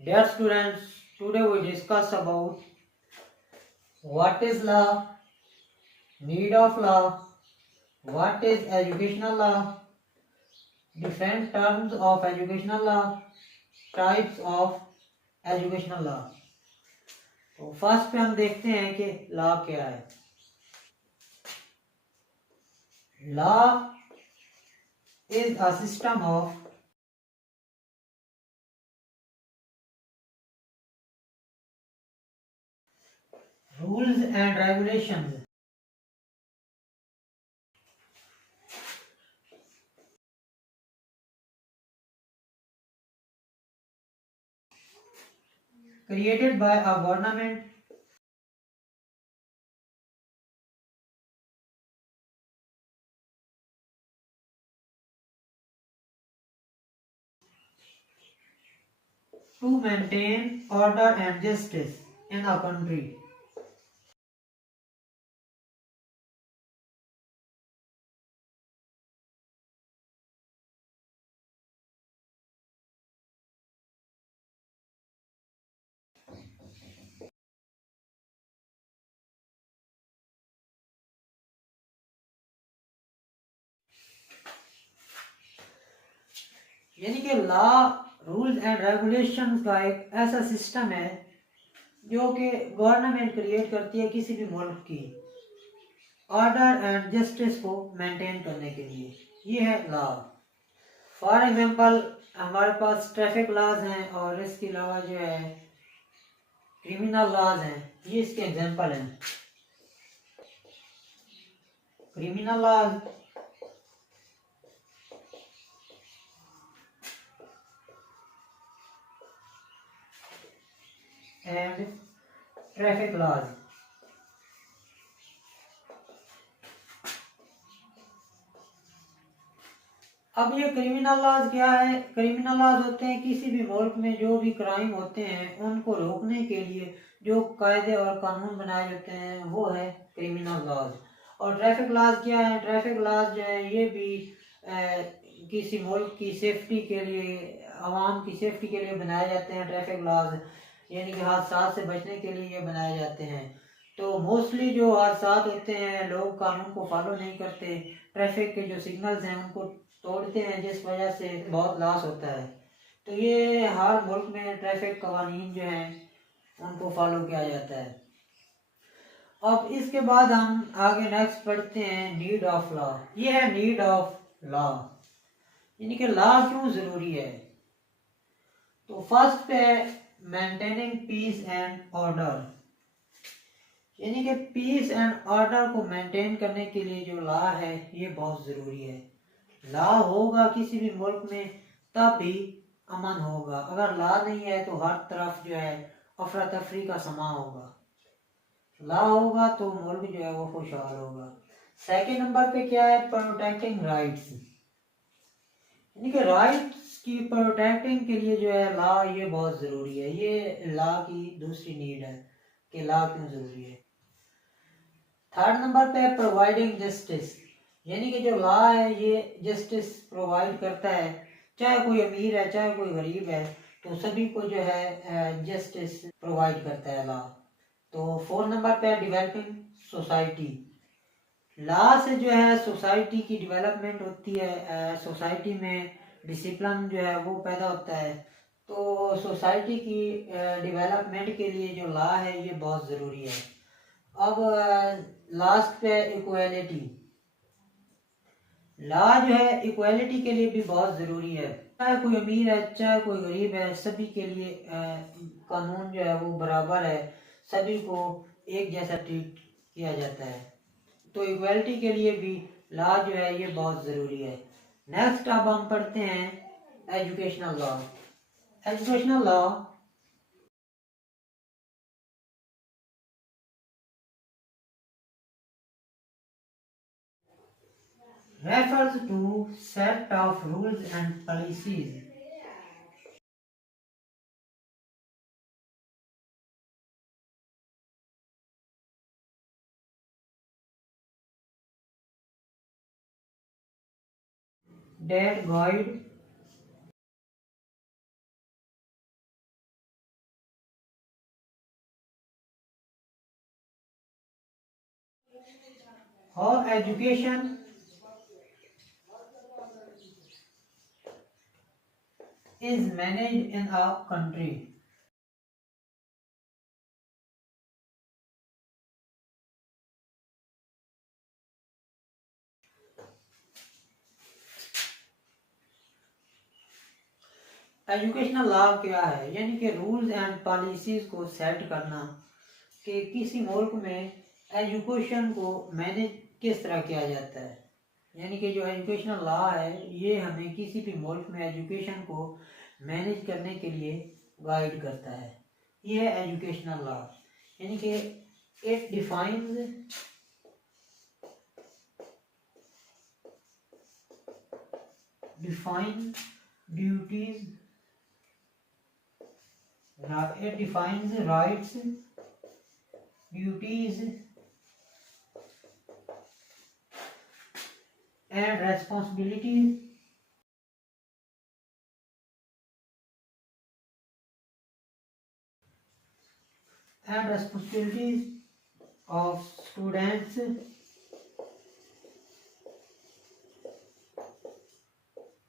Dear students, today we discuss about what is law, need of law, what is educational law, different terms of educational law, types of educational law. तो फर्स्ट पे हम देखते हैं कि लॉ क्या है. Law is a system of rules and regulations created by a government to maintain order and justice in a country. यानी कि लॉ रूल्स एंड रेगुलेशंस का एक ऐसा सिस्टम है जो कि गवर्नमेंट क्रिएट करती है किसी भी मुल्क की ऑर्डर एंड जस्टिस को मेंटेन करने के लिए. ये है लॉ. फॉर एग्जांपल हमारे पास ट्रैफिक लॉज हैं और इसके अलावा जो है क्रिमिनल लॉज हैं. ये इसके एग्जांपल हैं. Criminal laws and traffic laws. अब ये क्रिमिनल लॉज क्या है? क्रिमिनल लॉज होते हैं किसी भी मुल्क में जो भी क्राइम होते हैं उनको रोकने के लिए जो कायदे और कानून बनाए जाते हैं वो है क्रिमिनल लॉज. और ट्रैफिक लॉज क्या है? ट्रैफिक लॉज जो है ये भी किसी मुल्क की सेफ्टी के लिए आवाम की सेफ्टी के लिए बनाए जाते हैं. ट्रैफिक लॉज यानी कि हादसा से बचने के लिए ये बनाए जाते हैं. तो मोस्टली जो हादसा होते हैं लोग कानून को फॉलो नहीं करते, ट्रैफिक के जो सिग्नल्स हैं उनको तोड़ते हैं जिस वजह से बहुत लॉस होता है. तो ये हर मुल्क में ट्रैफिक कवानीन जो हैं उनको फॉलो किया जाता है. अब इसके बाद हम आगे नेक्स्ट पढ़ते हैं नीड ऑफ लॉ. ये है नीड ऑफ लॉ यानी कि लॉ क्यों ज़रूरी है. तो फर्स्ट पे मेंटेनिंग पीस एंड ऑर्डर यानी कि पीस एंड ऑर्डर को मेंटेन करने के लिए जो लॉ है ये बहुत ज़रूरी है. लॉ होगा किसी भी मुल्क में तब भी अमन होगा. अगर लॉ नहीं है तो हर तरफ जो है अफरा तफरी का समा होगा. लॉ होगा तो मुल्क जो है वो खुशहाल होगा. सेकंड नंबर पे क्या है? प्रोटेक्टिंग राइट्स यानी कि राइट्स की प्रोटेक्टिंग के लिए जो है लॉ ये बहुत ज़रूरी है. ये लॉ की दूसरी नीड है कि लॉ क्यों ज़रूरी है. थर्ड नंबर पे प्रोवाइडिंग जस्टिस यानी कि जो लॉ है ये जस्टिस प्रोवाइड करता है. चाहे कोई अमीर है चाहे कोई गरीब है तो सभी को जो है जस्टिस प्रोवाइड करता है लॉ. तो फोर्थ नंबर पे डेवलपिंग सोसाइटी. लॉ से जो है सोसाइटी की डेवलपमेंट होती है. सोसाइटी में डिसिप्लिन जो है वो पैदा होता है. तो सोसाइटी की डेवलपमेंट के लिए जो लॉ है ये बहुत ज़रूरी है. अब लास्ट पे इक्वालिटी. लॉ जो है इक्वालिटी के लिए भी बहुत ज़रूरी है. चाहे कोई अमीर है चाहे कोई गरीब है सभी के लिए कानून जो है वो बराबर है. सभी को एक जैसा ट्रीट किया जाता है. तो इक्वालिटी के लिए भी लॉ जो है ये बहुत ज़रूरी है. नेक्स्ट अब हम पढ़ते हैं educational law. Educational law refers to set of rules and policies that guide how education is managed in a country. Educational law क्या है, यानी कि रूल्स एंड पॉलिसीज को सेट करना कि किसी मुल्क में एजुकेशन को मैनेज किस तरह किया जाता है। यानी कि जो एजुकेशनल लॉ है ये हमें किसी भी मुल्क में एजुकेशन को मैनेज करने के लिए गाइड करता है। ये है एजुकेशनल लॉ, यानी कि it define duties, it defines rights, duties and responsibilities of students,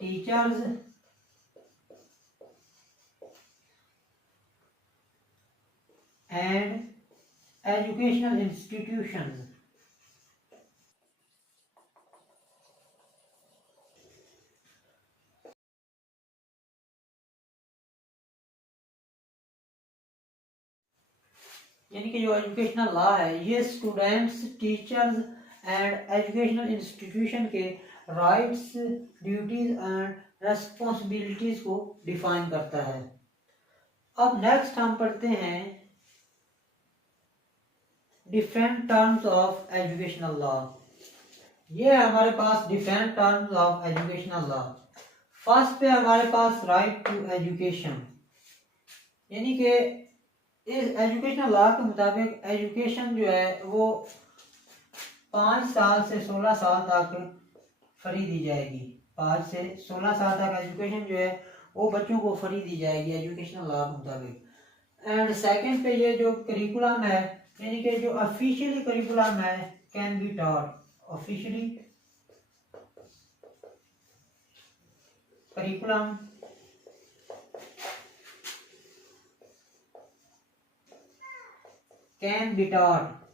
teachers and educational institutions। यानी कि जो एजुकेशनल लॉ है ये students, teachers and educational institution के राइट्स, ड्यूटीज एंड रेस्पॉन्सिबिलिटीज को डिफाइन करता है। अब नेक्स्ट हम पढ़ते हैं different terms of educational law. ये है हमारे पास different terms of educational law. First पे हमारे पास राइट टू एजुकेशन, यानी कि इस एजुकेशनल लॉ के मुताबिक एजुकेशन जो है वो 5 साल से 16 साल तक फ्री दी जाएगी। 5 से 16 साल तक एजुकेशन जो है वो बच्चों को फ्री दी जाएगी एजुकेशनल लॉ के मुताबिक। एंड सेकंड पे ये जो करिकुलम है, यानी कि जो ऑफिशियली करिकुलम है can be taught, officially curriculum can be taught.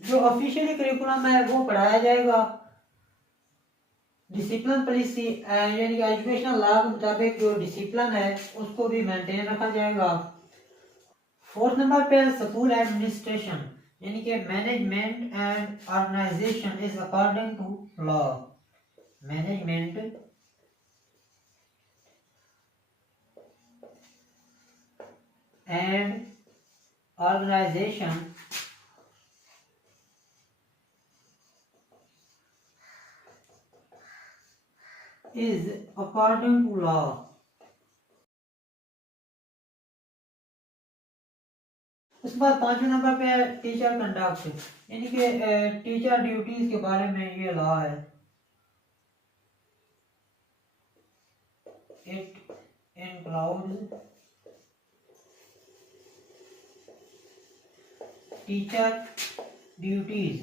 जो ऑफिशियली करिकुलम है वो पढ़ाया जाएगा। डिसिप्लिन पॉलिसी यानी कि एजुकेशनल लॉ के मुताबिक जो डिसिप्लिन है उसको भी मेंटेन रखा जाएगा। फोर्थ नंबर पे स्कूल एडमिनिस्ट्रेशन, यानी कि management and organization is according to law. Management and organization is according to law। उसके बाद 5वें नंबर पे टीचर कंडक्ट, यानी कि टीचर ड्यूटीज के बारे में ये लॉ है। It includes teacher duties.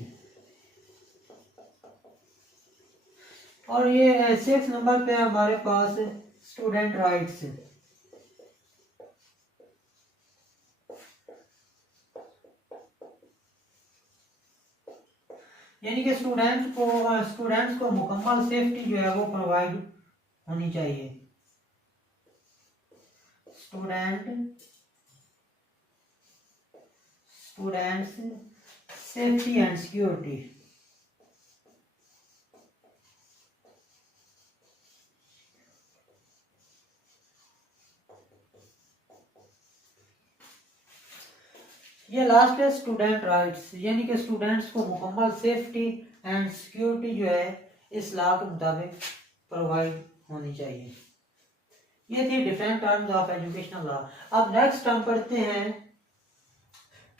और ये 6 नंबर पे हमारे पास स्टूडेंट राइट्स, यानी कि स्टूडेंट्स को मुकम्मल सेफ्टी जो है वो प्रोवाइड होनी चाहिए। Students safety and security. ये लास्ट है स्टूडेंट राइट्स, यानी कि स्टूडेंट्स को मुकम्मल सेफ्टी एंड सिक्योरिटी जो है इस लॉ के मुताबिक प्रोवाइड होनी चाहिए। ये थी different terms of educational law. अब नेक्स्ट हम पढ़ते हैं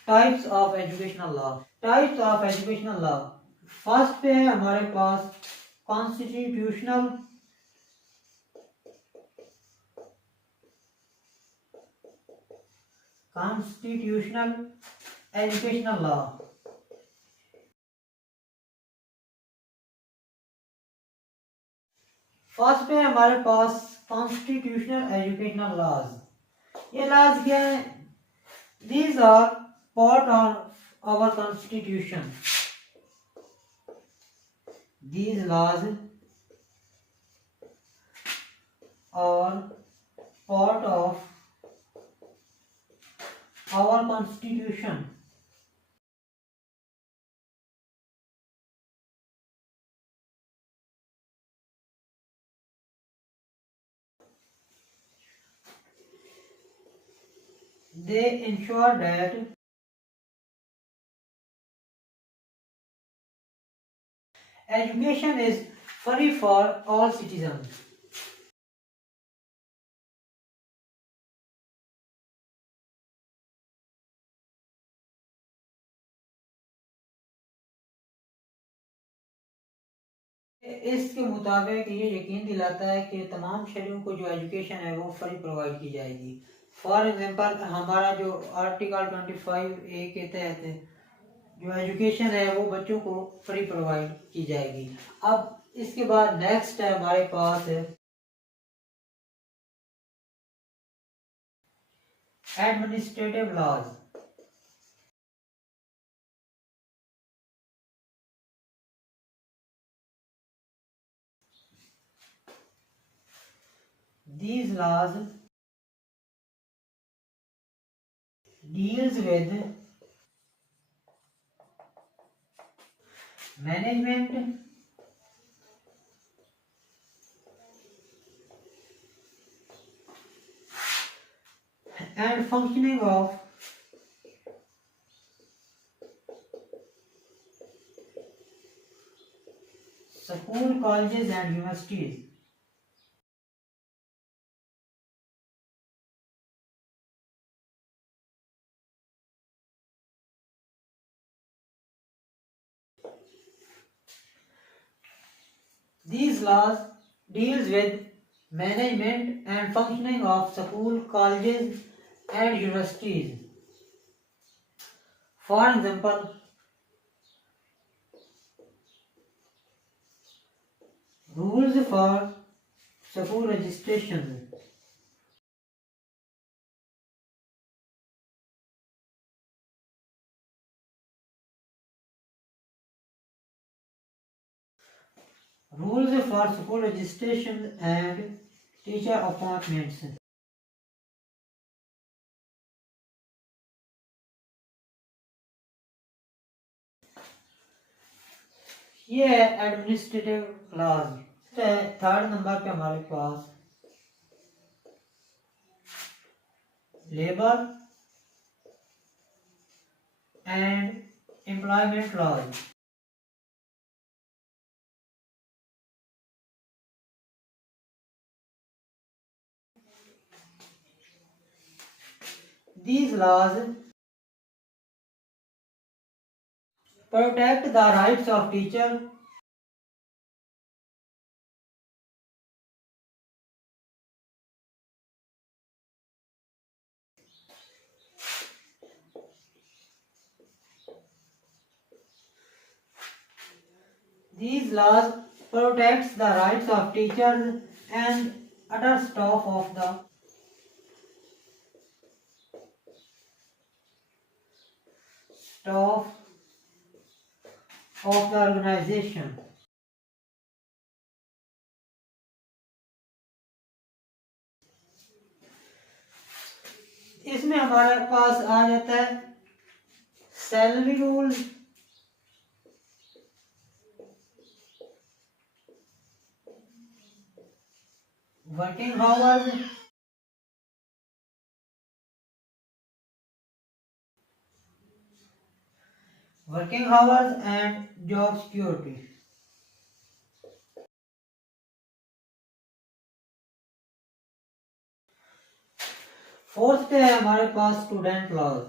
types of educational law. Types of educational law, first पे है हमारे पास constitutional constitutional educational law. First पे हमारे पास कॉन्स्टिट्यूशनल एजुकेशनल लॉज। ये लॉज क्या है? These are part of our constitution. These laws are part of our constitution। They ensure that education is free for all citizens। इसके मुताबिक ये यकीन दिलाता है कि तमाम शहरियों को जो एजुकेशन है वो फ्री प्रोवाइड की जाएगी। फॉर एग्जांपल हमारा जो आर्टिकल 25A के तहत जो एजुकेशन है वो बच्चों को फ्री प्रोवाइड की जाएगी। अब इसके बाद नेक्स्ट है हमारे पास administrative laws. These laws deals with management and functioning of school, colleges and universities। These laws deals with management and functioning of school, colleges and universities। For example, rules for school registration, rules for school registration and teacher appointments। ये है administrative laws. Third number पे हमारे पास labour and employment laws. These laws protect the rights of teacher, these laws protects the rights of teachers and other staff of the organization। इसमें हमारे पास आ जाता है salary rules, working hours, and job security. Fourth पे है हमारे पास student laws.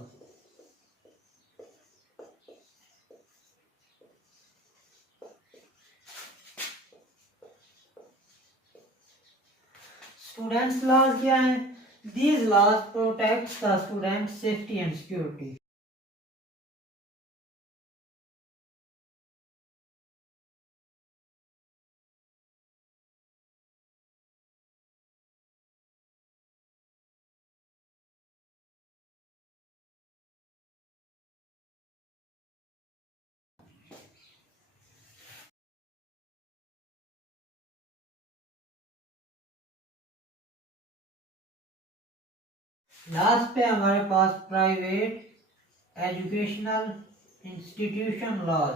Students laws क्या है? These laws protect the students' safety and security. Last पे हमारे पास private educational institution laws.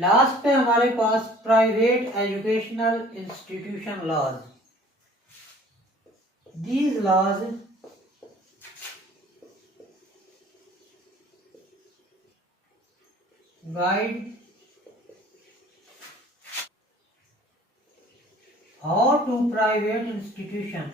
Last पे हमारे पास private educational institution laws. These laws guide how to private institution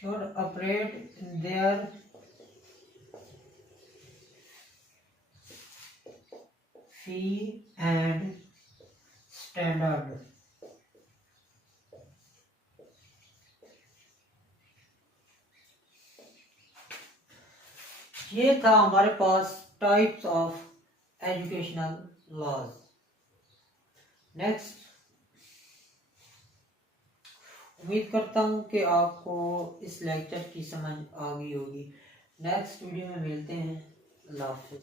should operate their fee and standard। ये था हमारे पास types of educational laws. Next, उम्मीद करता हूँ कि आपको इस लेक्चर की समझ आ गई होगी। नेक्स्ट वीडियो में मिलते हैं। अल्लाह हाफिज़।